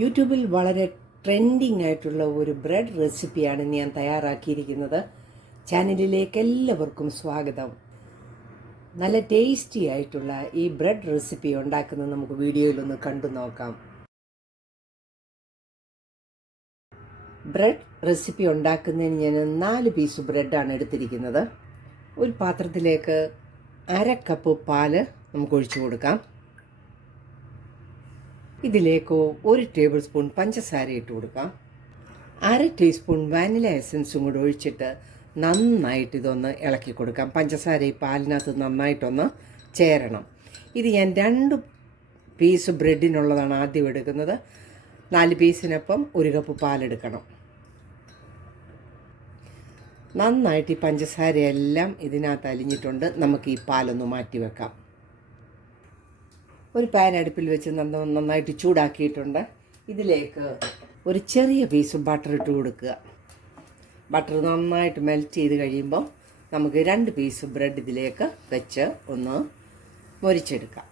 യൂട്യൂബിൽ വളരെ ട്രെൻഡിങ് ആയിട്ടുള്ള ഒരു ബ്രെഡ് റെസിപ്പിയാണ് ഞാൻ തയ്യാറാക്കിയിരിക്കുന്നത്. ചാനലിലേക്ക് എല്ലാവർക്കും സ്വാഗതം. നല്ല ടേസ്റ്റി ആയിട്ടുള്ള ഈ ബ്രെഡ് റെസിപ്പി ഉണ്ടാക്കുന്നത് നമുക്ക് വീഡിയോയിലൊന്ന് കണ്ടു നോക്കാം. ബ്രെഡ് റെസിപ്പി ഉണ്ടാക്കുന്നതിന് ഞാൻ 4 പീസ് ബ്രെഡാണ് എടുത്തിരിക്കുന്നത്. ഒരു പാത്രത്തിലേക്ക് 1/2 കപ്പ് പാല് നമുക്ക് ഒഴിച്ചു കൊടുക്കാം. ഇതിലേക്ക് 1 ടേബിൾ സ്പൂൺ പഞ്ചസാര ഇട്ട് കൊടുക്കാം. 1/2 ടീസ്പൂൺ വാനില എസൻസും കൂടെ ഒഴിച്ചിട്ട് നന്നായിട്ട് ഇതൊന്ന് ഇളക്കി കൊടുക്കാം. പഞ്ചസാര ഈ പാലിനകത്ത് നന്നായിട്ടൊന്ന് ചേരണം. ഇത് ഞാൻ 2 പീസ് ബ്രെഡിനുള്ളതാണ് ആദ്യം എടുക്കുന്നത്. 4 പീസിനൊപ്പം 1 കപ്പ് പാലെടുക്കണം. നന്നായിട്ട് ഈ പഞ്ചസാരയെല്ലാം ഇതിനകത്ത് അലിഞ്ഞിട്ടുണ്ട്. നമുക്ക് ഈ പാലൊന്ന് മാറ്റി വെക്കാം. ഒരു പാൻ അടുപ്പിൽ വെച്ച് നന്നായിട്ട് ചൂടാക്കിയിട്ടുണ്ട്. ഇതിലേക്ക് ഒരു ചെറിയ പീസ് ബട്ടർ ഇട്ട് കൊടുക്കുക. ബട്ടർ നന്നായിട്ട് മെൽറ്റ് ചെയ്ത് കഴിയുമ്പോൾ നമുക്ക് 2 പീസ് ബ്രെഡ് ഇതിലേക്ക് വെച്ച് ഒന്ന് മൊരിച്ചെടുക്കാം.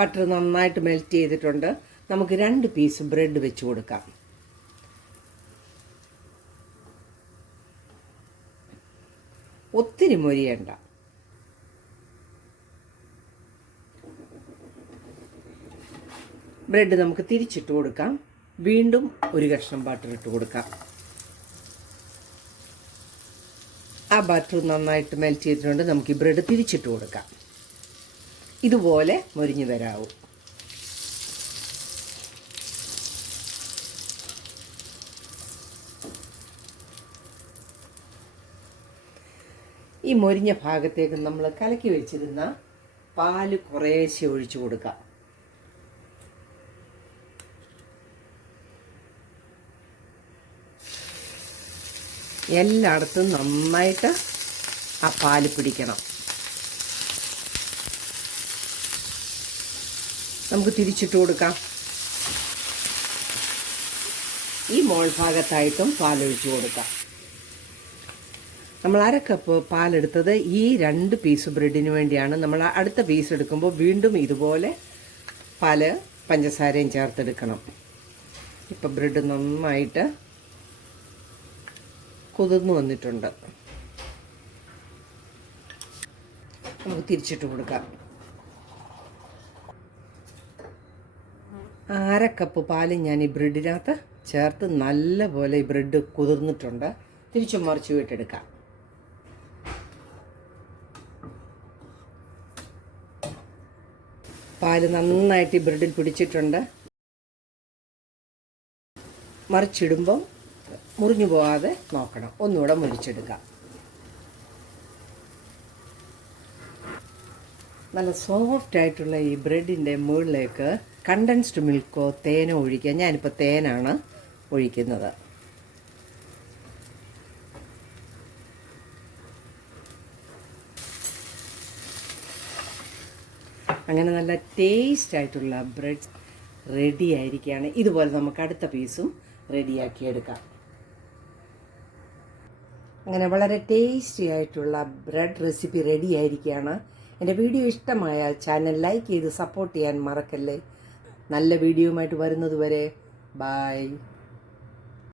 ബട്ടർ നന്നായിട്ട് മെൽറ്റ് ചെയ്തിട്ടുണ്ട്. നമുക്ക് 2 പീസ് ബ്രെഡ് വെച്ച് കൊടുക്കാം. ഒത്തിരി മൊരിയണ്ട. ബ്രെഡ് നമുക്ക് തിരിച്ചിട്ട് കൊടുക്കാം. വീണ്ടും ഒരു കഷ്ണം ബട്ടർ ഇട്ട് കൊടുക്കാം. ആ ബട്ടർ നന്നായിട്ട് മെൽറ്റ് ചെയ്തിട്ടുണ്ട്. നമുക്ക് ഈ ബ്രെഡ് തിരിച്ചിട്ട് കൊടുക്കാം. ഇതുപോലെ മൊരിഞ്ഞു തരാവും. ഈ മൊരിഞ്ഞ ഭാഗത്തേക്ക് നമ്മൾ കലക്കി വെച്ചിരുന്ന പാല് കുറേശ്ശെ ഒഴിച്ചു കൊടുക്കാം. എല്ലായിടത്തും നന്നായിട്ട് ആ പാല് പിടിക്കണം. നമുക്ക് തിരിച്ചിട്ട് കൊടുക്കാം. ഈ മോൾ ഭാഗത്തായിട്ടും പാലൊഴിച്ചു കൊടുക്കാം. നമ്മൾ 1/2 കപ്പ് പാലെടുത്തത് ഈ 2 പീസ് ബ്രെഡിന് വേണ്ടിയാണ്. നമ്മൾ അടുത്ത പീസ് എടുക്കുമ്പോൾ വീണ്ടും ഇതുപോലെ പാല് പഞ്ചസാരയും ചേർത്തെടുക്കണം. ഇപ്പം ബ്രെഡ് നന്നായിട്ട് കുതിർന്നു വന്നിട്ടുണ്ട്. നമുക്ക് തിരിച്ചിട്ട് കൊടുക്കാം. 1/2 കപ്പ് പാല് ഞാൻ ഈ ബ്രെഡിനകത്ത് ചേർത്ത് നല്ലപോലെ ഈ ബ്രെഡ് കുതിർന്നിട്ടുണ്ട്. തിരിച്ചു മറിച്ച് വിട്ടെടുക്കാം. പാല് നന്നായിട്ട് ഈ ബ്രെഡിൽ പിടിച്ചിട്ടുണ്ട്. മറിച്ചിടുമ്പോൾ മുറിഞ്ഞു പോകാതെ നോക്കണം. ഒന്നുകൂടെ മുറിച്ചെടുക്കാം. നല്ല സോഫ്റ്റ് ആയിട്ടുള്ള ഈ ബ്രെഡിൻ്റെ മുകളിലേക്ക് കണ്ടൻസ്ഡ് മിൽക്കോ തേനോ ഒഴിക്കുക. ഞാനിപ്പോൾ തേനാണ് ഒഴിക്കുന്നത്. അങ്ങനെ നല്ല ടേസ്റ്റ് ആയിട്ടുള്ള ബ്രെഡ് റെഡി ആയിരിക്കുകയാണ്. ഇതുപോലെ നമുക്ക് അടുത്ത പീസും റെഡിയാക്കിയെടുക്കാം. അങ്ങനെ വളരെ ടേസ്റ്റി ആയിട്ടുള്ള ബ്രെഡ് റെസിപ്പി റെഡി ആയിരിക്കുകയാണ്. എൻ്റെ വീഡിയോ ഇഷ്ടമായാൽ ചാനൽ ലൈക്ക് ചെയ്ത് സപ്പോർട്ട് ചെയ്യാൻ മറക്കല്ലേ. നല്ല വീഡിയോയുമായിട്ട് വരുന്നത് വരെ ബൈ.